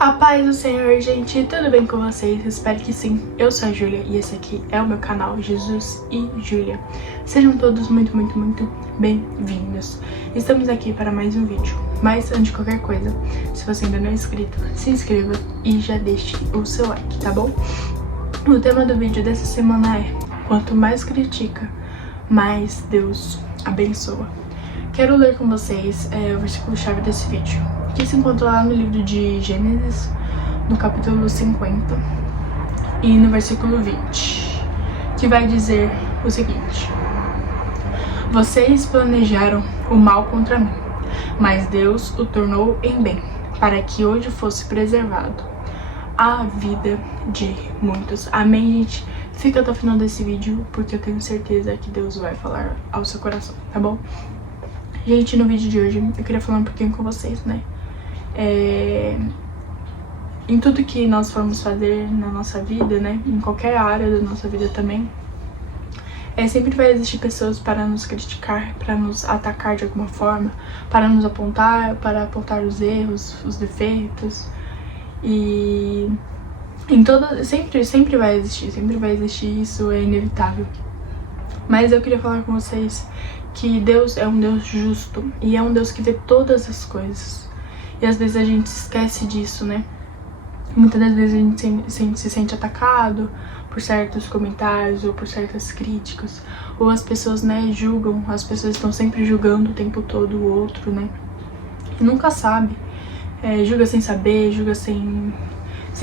A paz do Senhor, gente, tudo bem com vocês? Espero que sim. Eu sou a Júlia e esse aqui é o meu canal Jesus e Júlia. Sejam todos muito bem-vindos. Estamos aqui para mais um vídeo. Mas antes de qualquer coisa, se você ainda não é inscrito, se inscreva e já deixe o seu like, tá bom? O tema do vídeo dessa semana é: quanto mais critica, mais Deus abençoa. Quero ler com vocês o versículo-chave desse vídeo, que se encontra lá no livro de Gênesis, no capítulo 50 e no versículo 20, que vai dizer o seguinte: vocês planejaram o mal contra mim, mas Deus o tornou em bem, para que hoje fosse preservado a vida de muitos. Amém, gente? Fica até o final desse vídeo, porque eu tenho certeza que Deus vai falar ao seu coração, tá bom? Gente, no vídeo de hoje eu queria falar um pouquinho com vocês, né? Em tudo que nós formos fazer na nossa vida, né? Em qualquer área da nossa vida também, sempre vai existir pessoas para nos criticar, para nos atacar de alguma forma, para nos apontar, para apontar os erros, os defeitos. E sempre vai existir, isso é inevitável. Mas eu queria falar com vocês que Deus é um Deus justo e é um Deus que vê todas as coisas. E às vezes a gente esquece disso, né? Muitas das vezes a gente se sente atacado por certos comentários ou por certas críticas, ou as pessoas, né, julgam, as pessoas estão sempre julgando o tempo todo o outro, né? E nunca sabe, julga sem saber, julga sem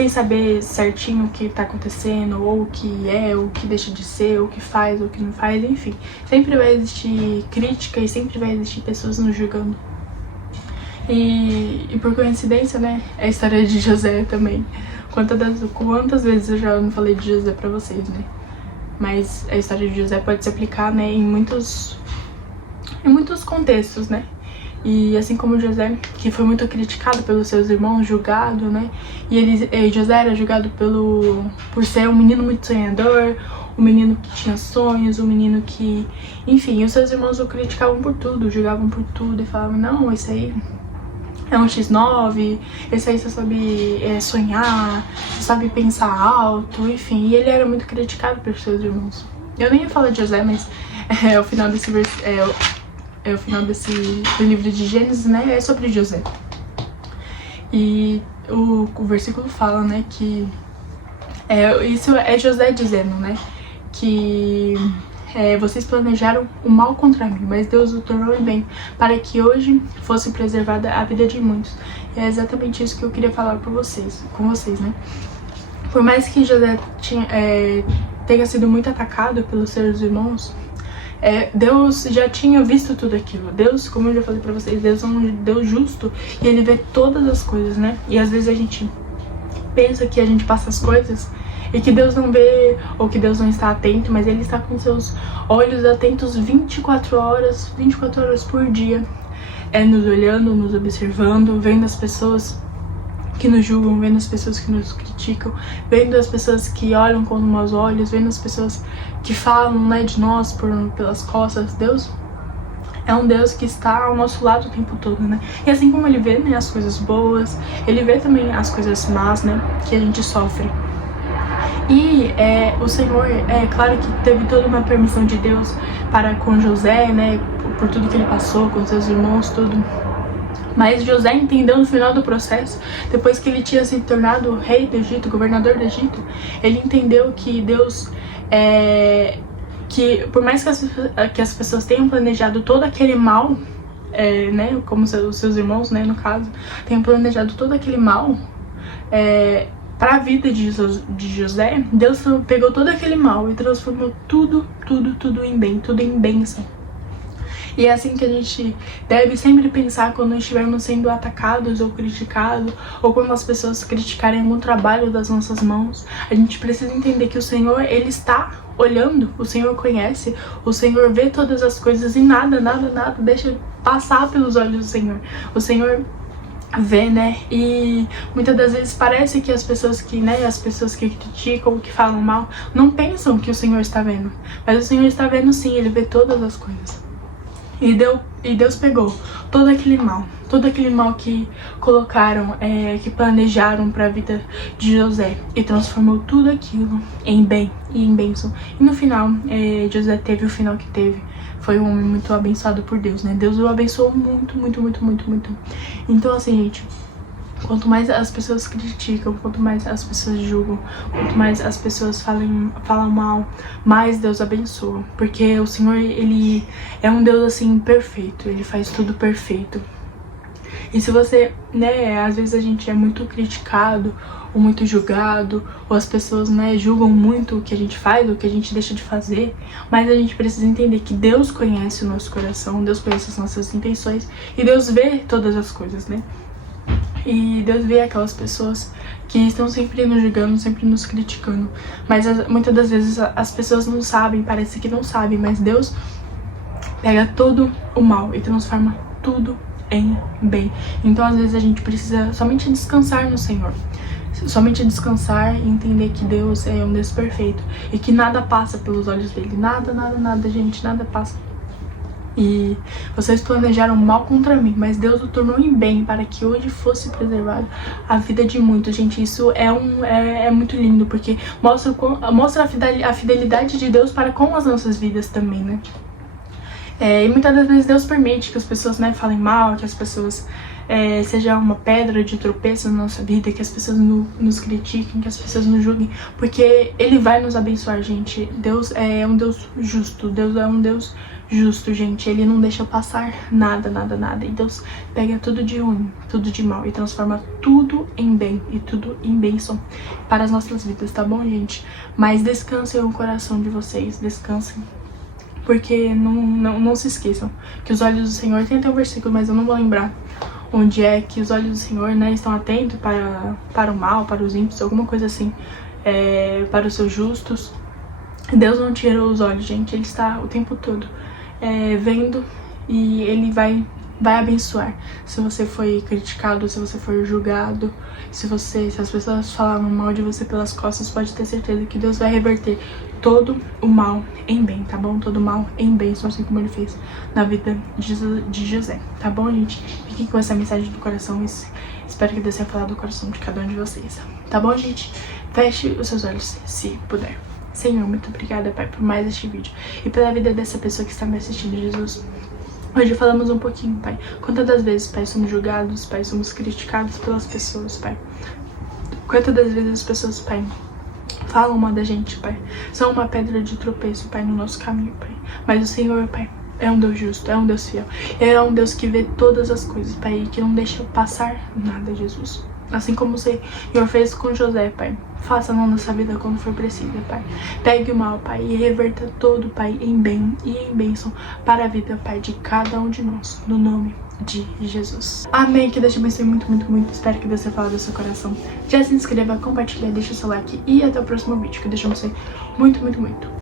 saber certinho o que tá acontecendo, ou o que é, ou o que deixa de ser, ou o que faz, ou o que não faz, enfim. Sempre vai existir crítica e sempre vai existir pessoas nos julgando. E por coincidência, né, é a história de José também. Quantas vezes eu já não falei de José pra vocês, né? Mas a história de José pode se aplicar, né, em muitos contextos, né? E assim como José, que foi muito criticado pelos seus irmãos, julgado, né? E José era julgado por ser um menino muito sonhador, um menino que tinha sonhos, um menino que... Enfim, os seus irmãos o criticavam por tudo, julgavam por tudo e falavam: não, esse aí é um X9, esse aí só sabe sonhar, só sabe pensar alto, enfim. E ele era muito criticado pelos seus irmãos. Eu nem ia falar de José, mas o final desse do livro de Gênesis, né, é sobre José. E o versículo fala, né, que isso é José dizendo, né, que vocês planejaram o mal contra mim, mas Deus o tornou em bem, para que hoje fosse preservada a vida de muitos. E é exatamente isso que eu queria falar com vocês, né. Por mais que José tenha sido muito atacado pelos seus irmãos, Deus já tinha visto tudo aquilo. Deus, como eu já falei pra vocês, Deus é um Deus justo e Ele vê todas as coisas, né? E às vezes a gente pensa que a gente passa as coisas e que Deus não vê, ou que Deus não está atento, mas Ele está com seus olhos atentos 24 horas por dia, nos olhando, nos observando, vendo as pessoas que nos julgam, vendo as pessoas que nos criticam, vendo as pessoas que olham com maus olhos, vendo as pessoas que falam, né, de nós pelas costas. Deus é um Deus que está ao nosso lado o tempo todo, né? E assim como Ele vê, né, as coisas boas, Ele vê também as coisas más, né, que a gente sofre. E o Senhor, claro que teve toda uma permissão de Deus para com José, né, por tudo que ele passou, com seus irmãos, tudo. Mas José entendeu no final do processo, depois que ele tinha se tornado rei do Egito, governador do Egito, ele entendeu que Deus, que por mais que as pessoas tenham planejado todo aquele mal, né, como os seus irmãos, né, no caso, tenham planejado todo aquele mal para a vida de José, Deus pegou todo aquele mal e transformou tudo em bem, tudo em bênção. E é assim que a gente deve sempre pensar quando estivermos sendo atacados ou criticados, ou quando as pessoas criticarem algum trabalho das nossas mãos. A gente precisa entender que o Senhor, Ele está olhando, o Senhor conhece, o Senhor vê todas as coisas e nada deixa passar pelos olhos do Senhor. O Senhor vê, né? E muitas das vezes parece que as pessoas que criticam, que falam mal, não pensam que o Senhor está vendo. Mas o Senhor está vendo sim, Ele vê todas as coisas. E Deus pegou todo aquele mal que colocaram, que planejaram para a vida de José e transformou tudo aquilo em bem e em bênção. E no final, José teve o final que teve. Foi um homem muito abençoado por Deus, né? Deus o abençoou muito, muito, muito, muito, muito. Então, assim, gente, quanto mais as pessoas criticam, quanto mais as pessoas julgam, quanto mais as pessoas falam mal, mais Deus abençoa. Porque o Senhor, Ele é um Deus, assim, perfeito. Ele faz tudo perfeito. E se você, né, às vezes a gente é muito criticado, ou muito julgado, ou as pessoas, né, julgam muito o que a gente faz, o que a gente deixa de fazer, mas a gente precisa entender que Deus conhece o nosso coração, Deus conhece as nossas intenções, e Deus vê todas as coisas, né? E Deus vê aquelas pessoas que estão sempre nos julgando, sempre nos criticando, mas muitas das vezes as pessoas não sabem, parece que não sabem, mas Deus pega todo o mal e transforma tudo em bem. Então às vezes a gente precisa somente descansar no Senhor, somente descansar e entender que Deus é um Deus perfeito e que nada passa pelos olhos dele, nada, nada, nada, gente, nada passa. E vocês planejaram mal contra mim, mas Deus o tornou em bem para que hoje fosse preservado a vida de muitos. Gente, isso é muito lindo, porque mostra a fidelidade de Deus para com as nossas vidas também, né? E muitas das vezes Deus permite que as pessoas, né, falem mal, que as pessoas sejam uma pedra de tropeço na nossa vida, que as pessoas nos critiquem, que as pessoas nos julguem, porque Ele vai nos abençoar, gente. Deus é um Deus justo, Deus é um Deus justo, gente. Ele não deixa passar nada, nada, nada. E Deus pega tudo de ruim, tudo de mal e transforma tudo em bem e tudo em bênção para as nossas vidas, tá bom, gente? Mas descansem o coração de vocês, descansem. Porque não se esqueçam que os olhos do Senhor, tem até um versículo, mas eu não vou lembrar onde é que os olhos do Senhor, né, estão atentos para o mal, para os ímpios, alguma coisa assim, para os seus justos. Deus não tirou os olhos, gente, Ele está o tempo todo vendo, e Ele vai abençoar. Se você foi criticado, se você foi julgado, se as pessoas falaram mal de você pelas costas, pode ter certeza que Deus vai reverter todo o mal em bem, tá bom? Todo o mal em bem, só assim como Ele fez na vida de José, tá bom, gente? Fiquem com essa mensagem do coração e espero que Deus tenha falado do coração de cada um de vocês, tá bom, gente? Feche os seus olhos, se puder. Senhor, muito obrigada, Pai, por mais este vídeo e pela vida dessa pessoa que está me assistindo, Jesus. Hoje falamos um pouquinho, Pai. Quantas das vezes, Pai, somos julgados, Pai, somos criticados pelas pessoas, Pai. Quantas das vezes as pessoas, Pai, falam mal da gente, Pai. São uma pedra de tropeço, Pai, no nosso caminho, Pai. Mas o Senhor, Pai, é um Deus justo, é um Deus fiel. É um Deus que vê todas as coisas, Pai, e que não deixa passar nada, Jesus. Assim como o Senhor fez com José, Pai. Faça na nossa vida quando for preciso, Pai. Pegue o mal, Pai, e reverta todo, Pai, em bem e em bênção para a vida, Pai, de cada um de nós. No nome de Jesus. Amém. Que Deus te abençoe muito, muito, muito. Espero que Deus tenha falado do seu coração. Já se inscreva, compartilha, deixa o seu like e até o próximo vídeo. Que Deus te abençoe muito, muito, muito.